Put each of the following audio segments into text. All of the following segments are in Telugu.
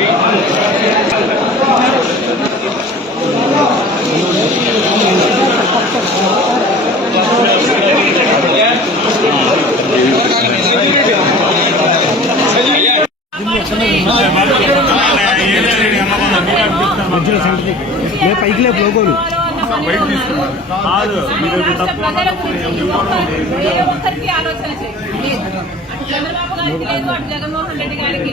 లే పైకి లే లోగోలు చంద్రబాబు గారికి లేదు అటు జగన్మోహన్ రెడ్డి గారికి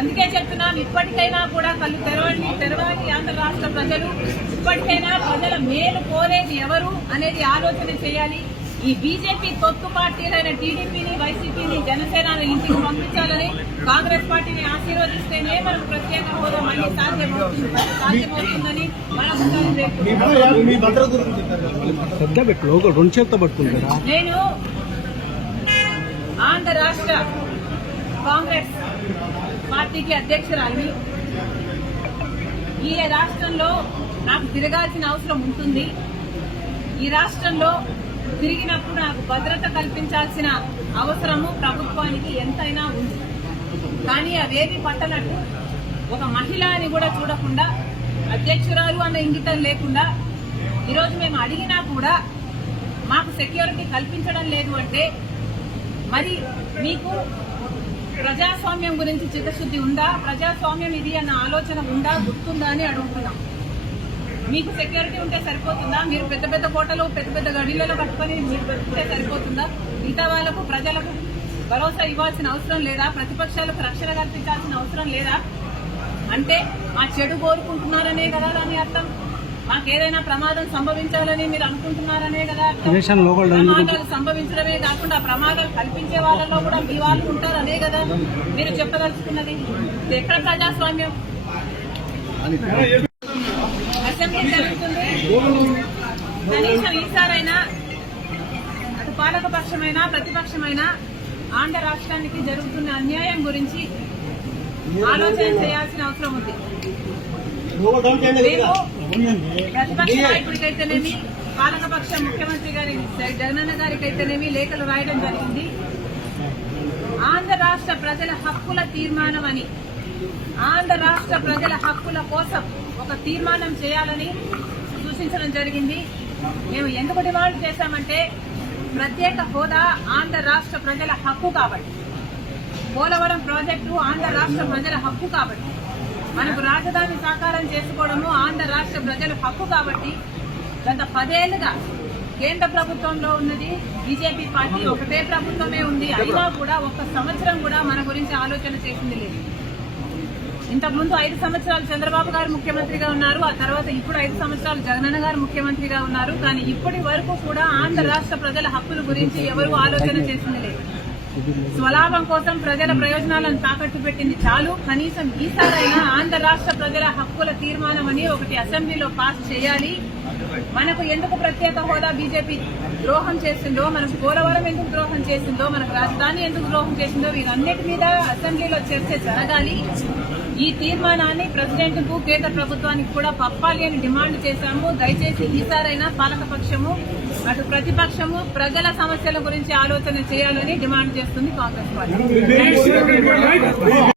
అందుకే చెప్తున్నాను ఇప్పటికైనా కూడా కళ్ళు తెరవండి తెరవాలి ఆంధ్ర రాష్ట్ర ప్రజలు ఇప్పటికైనా ప్రజల మేలు కోరేది ఎవరు అనేది ఆలోచన చేయాలి ఈ బీజేపీ తొత్తు పార్టీలైన టీడీపీని వైసీపీని జనసేనని ఇంటికి పంపించాలని కాంగ్రెస్ పార్టీని ఆశీర్వదిస్తేనే మనం ప్రత్యేక హోదా మళ్ళీ సాధ్యమవుతుంది సాధ్యమవుతుందని మనం నేను ఆంధ్ర రాష్ట్ర కాంగ్రెస్ పార్టీకి అధ్యక్షురాలి ఈ రాష్ట్రంలో నాకు తిరగాల్సిన అవసరం ఉంటుంది ఈ రాష్ట్రంలో తిరిగినప్పుడు నాకు భద్రత కల్పించాల్సిన అవసరము ప్రభుత్వానికి ఎంతైనా ఉంది కానీ అవేమి పట్టనట్టు ఒక మహిళ అని కూడా చూడకుండా అధ్యక్షురాలు అన్న ఇంగితం లేకుండా ఈరోజు మేము అడిగినా కూడా మాకు సెక్యూరిటీ కల్పించడం లేదు అంటే మరి మీకు ప్రజాస్వామ్యం గురించి చిత్తశుద్ధి ఉందా ప్రజాస్వామ్యం ఇది అన్న ఆలోచన ఉందా గుర్తుందా అని అడుగుతున్నాం మీకు సెక్యూరిటీ ఉంటే సరిపోతుందా మీరు పెద్ద పెద్ద కోటలు పెద్ద పెద్ద గడిలలో కట్టుకొని మీరు పెట్టుకుంటే సరిపోతుందా మిగతా వాళ్ళకు ప్రజలకు భరోసా ఇవ్వాల్సిన అవసరం లేదా ప్రతిపక్షాలకు రక్షణ కల్పించాల్సిన అవసరం లేదా అంటే ఆ చెడు కోరుకుంటున్నారనే కదా దాని అర్థం మాకు ఏదైనా ప్రమాదం సంభవించాలని మీరు అనుకుంటున్నారనే కదా ప్రమాదాలు సంభవించడమే కాకుండా ప్రమాదాలు కల్పించే వాళ్ళలో కూడా మీ వాళ్ళు ఉంటారు అదే కదా మీరు చెప్పదలుచుకున్నది ఎక్కడ ప్రజాస్వామ్యం అసెంబ్లీ జరుగుతుంది కనీసం ఈసారైనా అటు పాలక పక్షమైనా ప్రతిపక్షమైనా ఆంధ్ర రాష్ట్రానికి జరుగుతున్న అన్యాయం గురించి ఆలోచన చేయాల్సిన అవసరం ఉంది నాయకుడికైతేనేమి పాలకపక్ష ముఖ్యమంత్రి గారి జగనన్న గారికి అయితేనేమి లేఖలు రాయడం జరిగింది ఆంధ్ర రాష్ట్ర ప్రజల హక్కుల తీర్మానం అని ఆంధ్ర రాష్ట్ర ప్రజల హక్కుల కోసం ఒక తీర్మానం చేయాలని సూచించడం జరిగింది మేము ఎందుకు డిమాండ్ చేశామంటే ప్రత్యేక హోదా ఆంధ్ర రాష్ట్ర ప్రజల హక్కు కాబట్టి పోలవరం ప్రాజెక్టు ఆంధ్ర రాష్ట్ర ప్రజల హక్కు కాబట్టి మనకు రాజధాని సాకారం చేసుకోవడము ఆంధ్ర రాష్ట్ర ప్రజల హక్కు కాబట్టి గత పదేళ్లుగా కేంద్ర ప్రభుత్వంలో ఉన్నది బీజేపీ పార్టీ ఒకటే ప్రభుత్వమే ఉంది అయినా కూడా ఒక్క సంవత్సరం కూడా మన గురించి ఆలోచన చేసింది లేదు ఇంతకుముందు ఐదు సంవత్సరాలు చంద్రబాబు గారు ముఖ్యమంత్రిగా ఉన్నారు ఆ తర్వాత ఇప్పుడు ఐదు సంవత్సరాలు జగనన్న గారు ముఖ్యమంత్రిగా ఉన్నారు కానీ ఇప్పటి వరకు కూడా ఆంధ్ర రాష్ట్ర ప్రజల హక్కుల గురించి ఎవరూ ఆలోచన చేసింది లేదు స్వలాభం కోసం ప్రజల ప్రయోజనాలను తాకట్టు పెట్టింది చాలు కనీసం ఈసారైనా ఆంధ్ర రాష్ట ప్రజల హక్కుల తీర్మానం అని ఒకటి అసెంబ్లీలో పాస్ చేయాలి మనకు ఎందుకు ప్రత్యేక హోదా బీజేపీ ద్రోహం చేసిందో మనకు పోలవరం ఎందుకు ద్రోహం చేసిందో మనకు రాజధాని ఎందుకు ద్రోహం చేసిందో వీరన్నిటి మీద అసెంబ్లీలో చర్చ జరగాలి ఈ తీర్మానాన్ని ప్రెసిడెంట్ కు కేంద్ర ప్రభుత్వానికి కూడా పప్పాలి అని డిమాండ్ చేశాము దయచేసి ఈసారైనా పాలకపక్షము అటు ప్రతిపక్షము ప్రజల సమస్యల గురించి ఆలోచన చేయాలని డిమాండ్ చేస్తుంది కాంగ్రెస్ పార్టీ